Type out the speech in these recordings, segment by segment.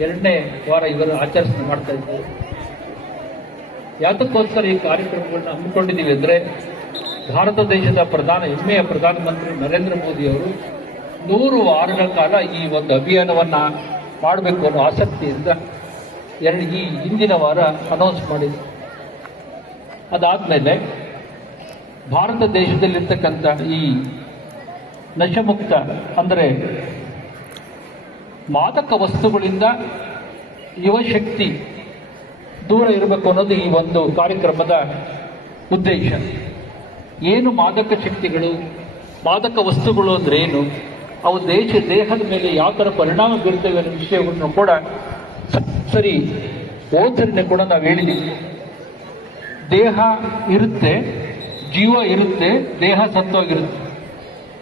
2ನೇ ವಾರ ಇವರು ಆಚರಿಸಿ ಮಾಡ್ತಾ ಇದ್ದಾರೆ. ಯಾತಕ್ಕೋಸ್ಕರ ಈ ಕಾರ್ಯಕ್ರಮಗಳನ್ನ ಹಮ್ಮಿಕೊಂಡಿದ್ದೀವಿ ಅಂದರೆ, ಭಾರತ ದೇಶದ ಹೆಮ್ಮೆಯ ಪ್ರಧಾನಮಂತ್ರಿ ನರೇಂದ್ರ ಮೋದಿಯವರು 100 ವಾರಗಳ ಕಾಲ ಈ ಒಂದು ಅಭಿಯಾನವನ್ನು ಮಾಡಬೇಕು ಅನ್ನೋ ಆಸಕ್ತಿಯಿಂದ ಈ ಹಿಂದಿನ ವಾರ ಅನೌನ್ಸ್ ಮಾಡಿದರು. ಅದಾದಮೇಲೆ ಭಾರತ ದೇಶದಲ್ಲಿರ್ತಕ್ಕಂಥ ಈ ನಶಮುಕ್ತ ಅಂದರೆ ಮಾದಕ ವಸ್ತುಗಳಿಂದ ಯುವಶಕ್ತಿ ದೂರ ಇರಬೇಕು ಅನ್ನೋದು ಈ ಒಂದು ಕಾರ್ಯಕ್ರಮದ ಉದ್ದೇಶ. ಏನು ಮಾದಕ ಶಕ್ತಿಗಳು, ಮಾದಕ ವಸ್ತುಗಳು ಅಂದರೆ ಏನು, ಅವು ದೇಹದ ಮೇಲೆ ಯಾವ ಥರ ಪರಿಣಾಮ ಬೀರ್ತವೆ ಅನ್ನೋ ವಿಷಯಗಳನ್ನು ಕೂಡ ಸರಿ ಓದನೆ ಕೂಡ ನಾವು ಹೇಳಿದ್ದೀವಿ. ದೇಹ ಇರುತ್ತೆ, ಜೀವ ಇರುತ್ತೆ, ದೇಹ ಸತ್ತೋಗಿರುತ್ತೆ.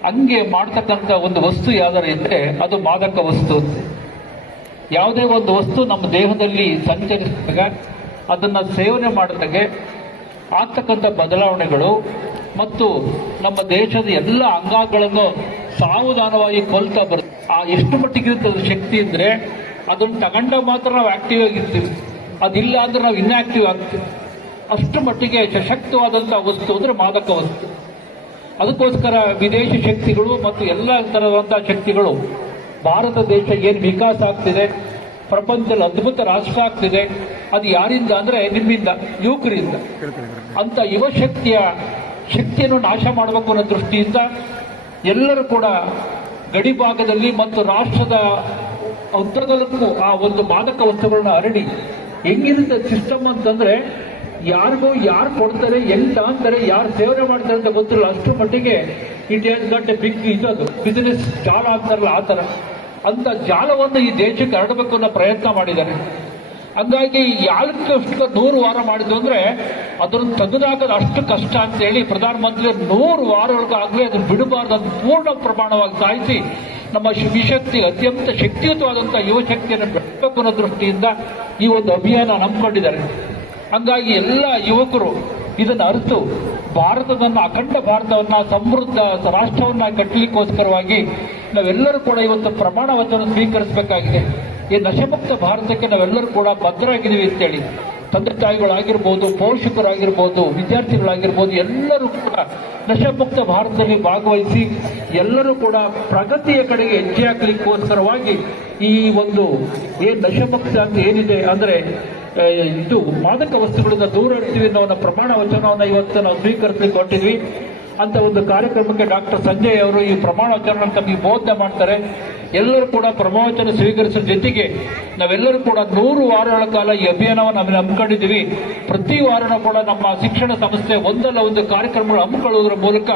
ಹಂಗೆ ಮಾಡ್ತಕ್ಕಂಥ ಒಂದು ವಸ್ತು ಯಾವ್ದಾರು ಇದ್ದರೆ ಅದು ಮಾದಕ ವಸ್ತು. ಯಾವುದೇ ಒಂದು ವಸ್ತು ನಮ್ಮ ದೇಹದಲ್ಲಿ ಸಂಚರಿಸಿದಾಗ ಅದನ್ನು ಸೇವನೆ ಮಾಡಿದಾಗೆ ಆಗ್ತಕ್ಕಂಥ ಬದಲಾವಣೆಗಳು ಮತ್ತು ನಮ್ಮ ದೇಶದ ಎಲ್ಲ ಅಂಗಗಳನ್ನು ಸಾವಧಾನವಾಗಿ ಕೊಲ್ತಾ ಬರುತ್ತೆ. ಎಷ್ಟು ಮಟ್ಟಿಗಿರುತ್ತೆ ಅದು ಶಕ್ತಿ ಅಂದರೆ, ಅದನ್ನು ತಗೊಂಡಾಗ ಮಾತ್ರ ನಾವು ಆಕ್ಟಿವ್ ಆಗಿರ್ತೀವಿ, ಅದಿಲ್ಲ ಅಂದರೆ ನಾವು ಇನ್ಆಕ್ಟಿವ್ ಆಗ್ತೀವಿ. ಅಷ್ಟು ಮಟ್ಟಿಗೆ ಸಶಕ್ತವಾದಂಥ ವಸ್ತು ಅಂದರೆ ಮಾದಕ ವಸ್ತು. ಅದಕ್ಕೋಸ್ಕರ ವಿದೇಶಿ ಶಕ್ತಿಗಳು ಮತ್ತು ಎಲ್ಲ ಥರದಂಥ ಶಕ್ತಿಗಳು ಭಾರತ ದೇಶ ಏನು ವಿಕಾಸ ಆಗ್ತಿದೆ, ಪ್ರಪಂಚದಲ್ಲಿ ಅದ್ಭುತ ರಾಷ್ಟ್ರ ಆಗ್ತಿದೆ, ಅದು ಯಾರಿಂದ ಅಂದರೆ ನಿಮ್ಮಿಂದ, ಯುವಕರಿಂದ. ಅಂತ ಶಕ್ತಿಯನ್ನು ನಾಶ ಮಾಡಬೇಕು ಅನ್ನೋ ದೃಷ್ಟಿಯಿಂದ ಎಲ್ಲರೂ ಕೂಡ ಗಡಿ ಭಾಗದಲ್ಲಿ ಮತ್ತು ರಾಷ್ಟ್ರದ ಉದ್ದಗಲಕ್ಕೂ ಆ ಒಂದು ಮಾದಕ ವಸ್ತುಗಳನ್ನ ಹರಡಿ ಹೆಂಗಿರುತ್ತೆ ಸಿಸ್ಟಮ್ ಅಂತಂದರೆ, ಯಾರು ಕೊಡ್ತಾರೆ, ಎಲ್ಲಿ ತಗೊಂತಾರೆ, ಯಾರು ಸೇವನೆ ಮಾಡ್ತಾರೆ ಅಂತ ಗೊತ್ತಿಲ್ಲ. ಅಷ್ಟು ಮಟ್ಟಿಗೆ it has got a big ಇದದು ಬಿಸಿನೆಸ್ ಜಾಲ ಅಂತಾರಲ್ಲ, ಆ ಥರ ಅಂತ ಜಾಲವನ್ನು ಈ ದೇಶಕ್ಕೆ ಹರಡಬೇಕು ಅನ್ನೋ ಪ್ರಯತ್ನ ಮಾಡಿದ್ದಾರೆ. ಹಂಗಾಗಿ ಯಾಕೆ 100 ವಾರ ಮಾಡಿದ್ದು ಅಂದರೆ, ಅದನ್ನು ತೆಗೆದಾಕೋದು ಅಷ್ಟು ಕಷ್ಟ ಅಂತೇಳಿ ಪ್ರಧಾನಮಂತ್ರಿ 100 ವಾರಗಳಿಗಾಗಲೇ ಅದನ್ನು ಬಿಡಬಾರ್ದು, ಅದನ್ನು ಪೂರ್ಣ ಪ್ರಮಾಣವಾಗಿ ಸಾಯಿಸಿ ನಮ್ಮ ಅತ್ಯಂತ ಶಕ್ತಿಯುತವಾದಂಥ ಯುವಶಕ್ತಿಯನ್ನು ಬೆಳೆಸಬೇಕು ಅನ್ನೋ ದೃಷ್ಟಿಯಿಂದ ಈ ಒಂದು ಅಭಿಯಾನ ನಂಬಿಕೊಂಡಿದ್ದಾರೆ. ಹಂಗಾಗಿ ಎಲ್ಲ ಯುವಕರು ಇದನ್ನು ಅರಿತು ಭಾರತದನ್ನು, ಅಖಂಡ ಭಾರತವನ್ನು, ಸಮೃದ್ಧ ರಾಷ್ಟ್ರವನ್ನು ಕಟ್ಟಲಿಕ್ಕೋಸ್ಕರವಾಗಿ ನಾವೆಲ್ಲರೂ ಕೂಡ ಇವತ್ತು ಪ್ರಮಾಣ ವಚನ ಸ್ವೀಕರಿಸಬೇಕಾಗಿದೆ. ಈ ನಶಮುಕ್ತ ಭಾರತಕ್ಕೆ ನಾವೆಲ್ಲರೂ ಕೂಡ ಬದ್ಧರಾಗಿದ್ದೀವಿ ಅಂತೇಳಿ ತಂದೆ ತಾಯಿಗಳಾಗಿರ್ಬೋದು, ಪೋಷಕರಾಗಿರ್ಬೋದು, ವಿದ್ಯಾರ್ಥಿಗಳಾಗಿರ್ಬೋದು, ಎಲ್ಲರೂ ಕೂಡ ನಶಮುಕ್ತ ಭಾರತದಲ್ಲಿ ಭಾಗವಹಿಸಿ ಎಲ್ಲರೂ ಕೂಡ ಪ್ರಗತಿಯ ಕಡೆಗೆ ಹೆಜ್ಜೆ ಹಾಕಲಿಕ್ಕೋಸ್ಕರವಾಗಿ ಈ ಒಂದು ನಶಮುಕ್ತ ಅಂತ ಏನಿದೆ ಅಂದರೆ ಇದು ಮಾದಕ ವಸ್ತುಗಳಿಂದ ದೂರ ಇರ್ತೀವಿ ಅನ್ನೋ ಪ್ರಮಾಣ ವಚನವನ್ನು ಇವತ್ತು ನಾವು ಸ್ವೀಕರಿಸಲಿಕ್ಕೆ ಹೊರಟಿದ್ವಿ. ಅಂತ ಒಂದು ಕಾರ್ಯಕ್ರಮಕ್ಕೆ ಡಾಕ್ಟರ್ ಸಂಜಯ್ ಅವರು ಈ ಪ್ರಮಾಣ ವಚನ ತಮಗೆ ಬೋಧನೆ ಮಾಡ್ತಾರೆ. ಎಲ್ಲರೂ ಕೂಡ ಪ್ರಮಾಣ ವಚನ ಸ್ವೀಕರಿಸೋ ಜೊತೆಗೆ ನಾವೆಲ್ಲರೂ ಕೂಡ 100 ವಾರಗಳ ಕಾಲ ಈ ಅಭಿಯಾನವನ್ನು ನಾವು ಹಮ್ಮಿಕೊಂಡಿದ್ದೀವಿ. ಪ್ರತಿ ವಾರನೂ ಕೂಡ ನಮ್ಮ ಶಿಕ್ಷಣ ಸಂಸ್ಥೆ ಒಂದಲ್ಲ ಒಂದು ಕಾರ್ಯಕ್ರಮಗಳು ಹಮ್ಮಿಕೊಳ್ಳುವುದರ ಮೂಲಕ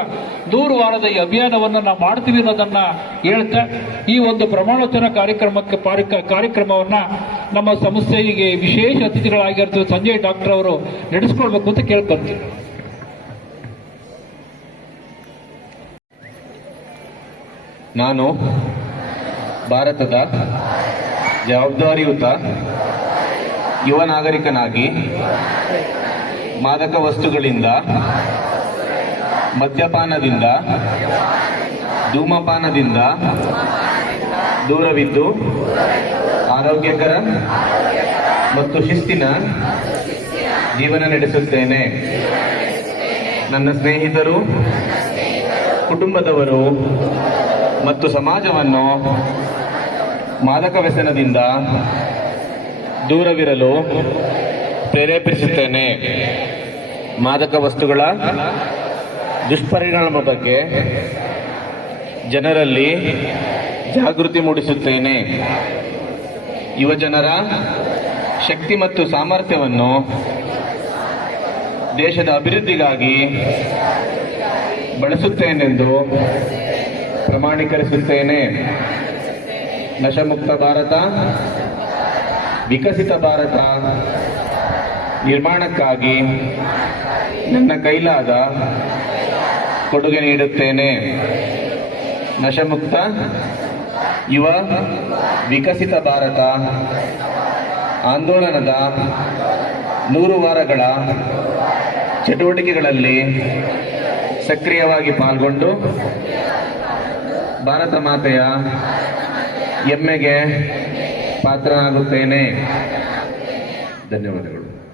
100 ವಾರದ ಈ ಅಭಿಯಾನವನ್ನು ನಾವು ಮಾಡ್ತೀವಿ ಅನ್ನೋದನ್ನು ಹೇಳ್ತಾ, ಈ ಒಂದು ಪ್ರಮಾಣ ವಚನ ಕಾರ್ಯಕ್ರಮವನ್ನು ನಮ್ಮ ಸಂಸ್ಥೆಗೆ ವಿಶೇಷ ಅತಿಥಿಗಳಾಗಿರ್ತೀವಿ ಸಂಜಯ್ ಡಾಕ್ಟರ್ ಅವರು ನಡೆಸ್ಕೊಳ್ಬೇಕು ಅಂತ ಕೇಳ್ಕೊಳ್ತೀವಿ. ನಾನು ಭಾರತದ ಜವಾಬ್ದಾರಿಯುತ ಯುವ ನಾಗರಿಕನಾಗಿ ಮಾದಕ ವಸ್ತುಗಳಿಂದ, ಮದ್ಯಪಾನದಿಂದ, ಧೂಮಪಾನದಿಂದ ದೂರವಿದ್ದು ಆರೋಗ್ಯಕರ ಮತ್ತು ಶಿಸ್ತಿನ ಜೀವನ ನಡೆಸುತ್ತೇನೆ. ನನ್ನ ಸ್ನೇಹಿತರು, ಕುಟುಂಬದವರು ಮತ್ತು ಸಮಾಜವನ್ನು ಮಾದಕ ವ್ಯಸನದಿಂದ ದೂರವಿರಲು ಪ್ರೇರೇಪಿಸುತ್ತೇನೆ. ಮಾದಕ ವಸ್ತುಗಳ ದುಷ್ಪರಿಣಾಮ ಬಗ್ಗೆ ಜನರಲ್ಲಿ ಜಾಗೃತಿ ಮೂಡಿಸುತ್ತೇನೆ. ಯುವಜನರ ಶಕ್ತಿ ಮತ್ತು ಸಾಮರ್ಥ್ಯವನ್ನು ದೇಶದ ಅಭಿವೃದ್ಧಿಗಾಗಿ ಬಳಸುತ್ತೇನೆಂದು ಪ್ರಮಾಣೀಕರಿಸುತ್ತೇನೆ. ನಶಮುಕ್ತ ಭಾರತ, ವಿಕಸಿತ ಭಾರತ ನಿರ್ಮಾಣಕ್ಕಾಗಿ ನನ್ನ ಕೈಲಾದ ಕೊಡುಗೆ ನೀಡುತ್ತೇನೆ. ನಶಮುಕ್ತ ಯುವ ವಿಕಸಿತ ಭಾರತ ಆಂದೋಲನದ 100 ವಾರಗಳ ಚಟುವಟಿಕೆಗಳಲ್ಲಿ ಸಕ್ರಿಯವಾಗಿ ಪಾಲ್ಗೊಂಡು ಭಾರತ ಮಾತೆಯ ಹೆಮ್ಮೆಗೆ ಪಾತ್ರನಾಗುತ್ತೇನೆ. ಧನ್ಯವಾದಗಳು.